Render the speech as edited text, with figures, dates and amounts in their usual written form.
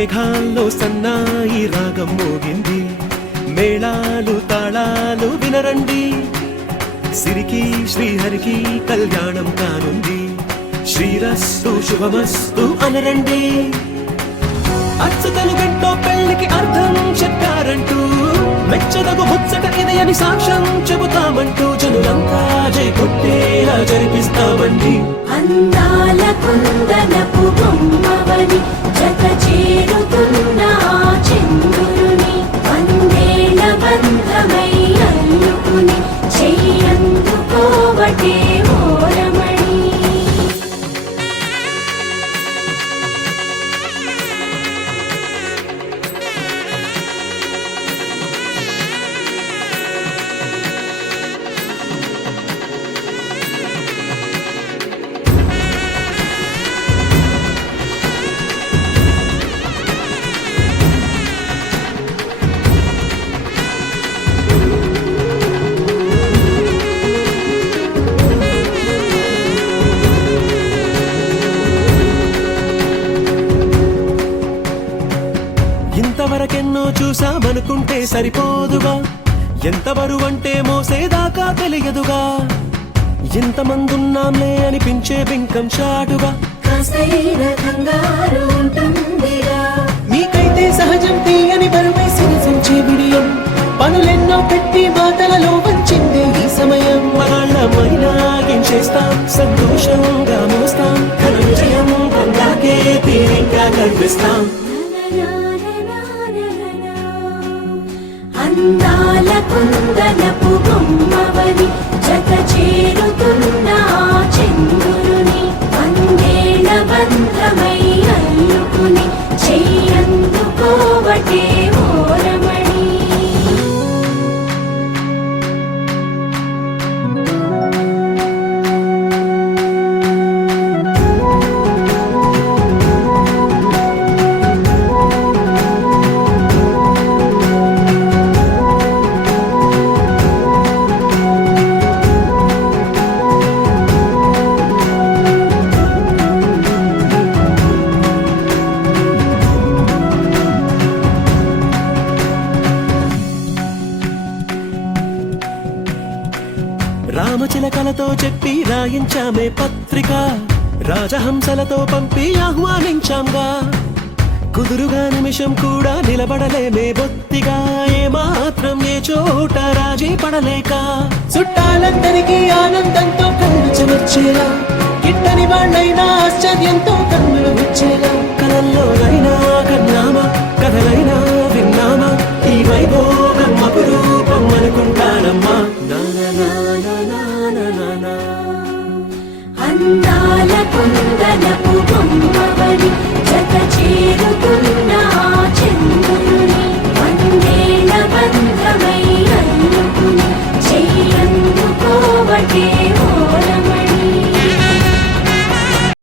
మేఘాల్లో సన్నాయి రాగం మోగింది, మేళాలు తాళాలు వినరండి, సిరికి శ్రీహరికి కళ్యాణం కానుంది, శ్రీరస్తు శుభమస్తు అనరండి. అచ్చతలు గంటో పెళ్లికి అర్థం చెప్పారంటూ, మెచ్చదగు ముచ్చట ఇది అని సాక్ష్యం చెబుతామంటూ, జనులంతా జై కొట్టేలా జరిపిస్తామండి. అందాల కుందనపు బొమ్మవని జత చేరుతున్న చంద్రుని, వందేల బంధమై అల్లుకుని చెయ్యందుకోవటే ఓరమణి. ఇంతవరకెన్నో చూసామనుకుంటే సరిపోదుగా, ఎంత బరువంటే మోసేదాకా తెలియదుగా, ఇంతమందున్నాంలే అనిపించే బింకం చాటుగా, కాస్తైన కంగారు ఉంటుందిగా. మీకైతే సహజం తీయని బరువే సిరిసంచే బిడియం, పనులెన్నో పెట్టి మాటలలో వంచిందే ఈ సమయం. మనాళ్ళమైనా గించేస్తాం, సంతోషంగా మోస్తాం, ఘన విజయం పొందాకే తీరిగ్గా కనిపిస్తాం. అందాల కుందనపు బొమ్మవని జత చేరుతున్న చంద్రుని, వందేల బంధమై అల్లుకుని చెయ్యందుకోవటే ఓరమణి. రామచిలకలతో చెప్పి రాయించామే పత్రిక, రాజహంసలతో పంపి ఆహ్వానించాంగా, కుదురుగా నిమిషం కూడా నిలబడలేమే బొత్తిగా, ఏమాత్రం ఏ చోట రాజీ పడలేక, చుట్టాలందరికీ ఆనందంతో కళ్ళు చెమర్చేలా, గిట్టని వాళ్ళైనా ఆశ్చర్యంతో కన్నులు వచ్చేలా, కలల్లోనైనా కన్నామా, కథలైనా విన్నామా, ఈ వైభోగం అపురూపం అనుకుంటానమ్మా.